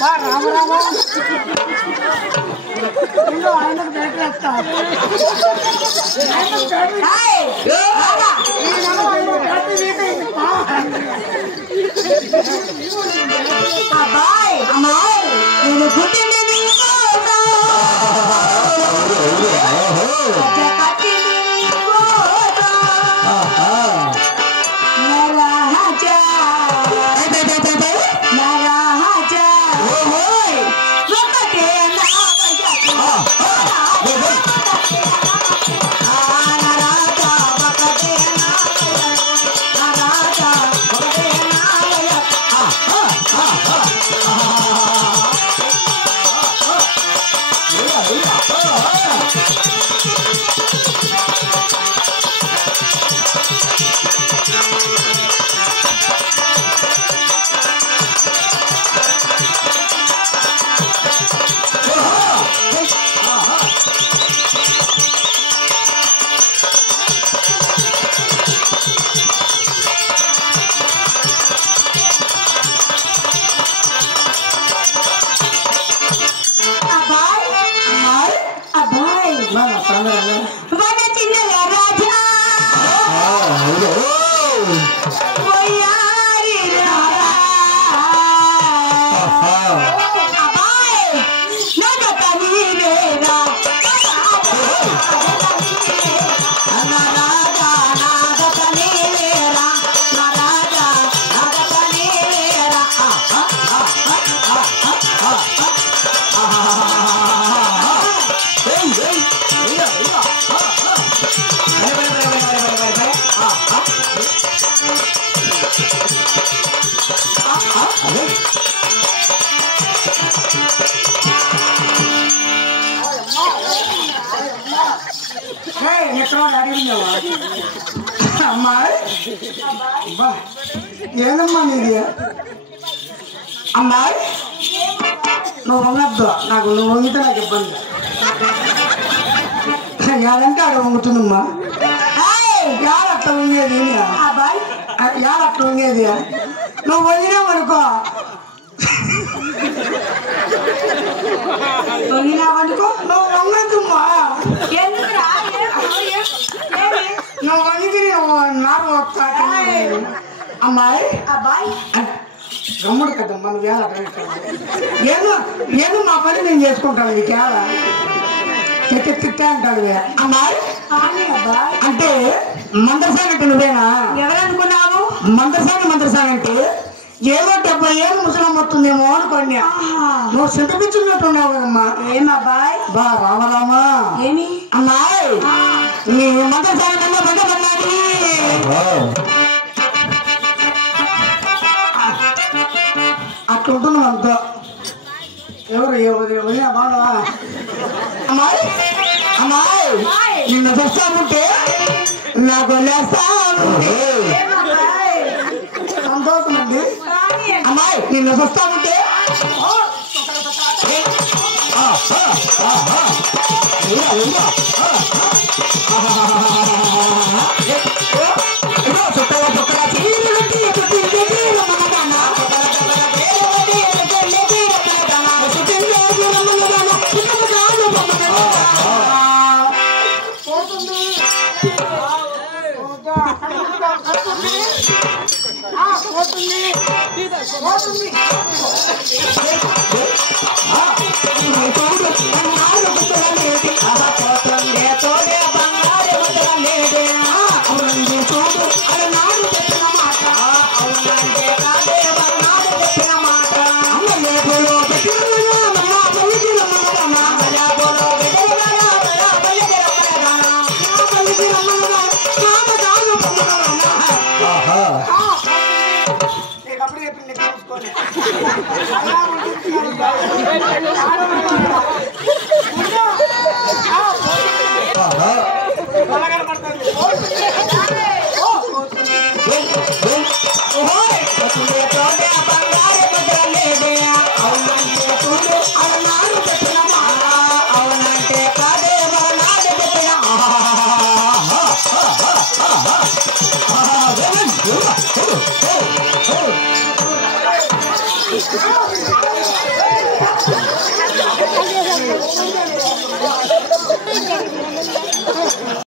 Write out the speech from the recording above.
రామ రామ ఆయనకు బ్యాటరీ వస్తా అబ్బాయి అమ్మాయి నేను పుట్టింది అమ్మాయి ఏదమ్మా నీది అమ్మాయి నువ్వు వంగద్దు నాకు నువ్వు వంగితే నాకు ఇబ్బంది యాదంటే ఆడ వంగుతుందమ్మా యాడట్లా వంగేది యాడట్లా వంగేది నువ్వు వంగినావనుకో నువ్వు వంగద్దమ్మా నువ్వు వంగితే నాకు వస్తా అమ్మాయి గమ్ముడు కదమ్మా నువ్వు ఏదో మా పని నేను చేసుకుంటాను నీకు తిట్టే అంటాడు అమ్మాయి అంటే మందరసానంటే నువ్వేనా ఎవరనుకున్నావు మందరసానంటే ఏదో 70 ఏళ్ళు ముసలం వస్తుందేమో అనుకోండి నువ్వు చింతపించున్నట్టున్నావు కదమ్మా ఏమబ్బాయి బా రామరామా ఏమి అమ్మాయి నీ మందరసానంలో బండబడి అట్లా ఉంటున్నావు అంతా ఎవరు వదిన బాగా అమ్మాయి నిన్ను చూస్తామంటే నాకు సంతోషం అండి అమ్మాయి నిన్ను చూస్తామంటే అబ్బాయి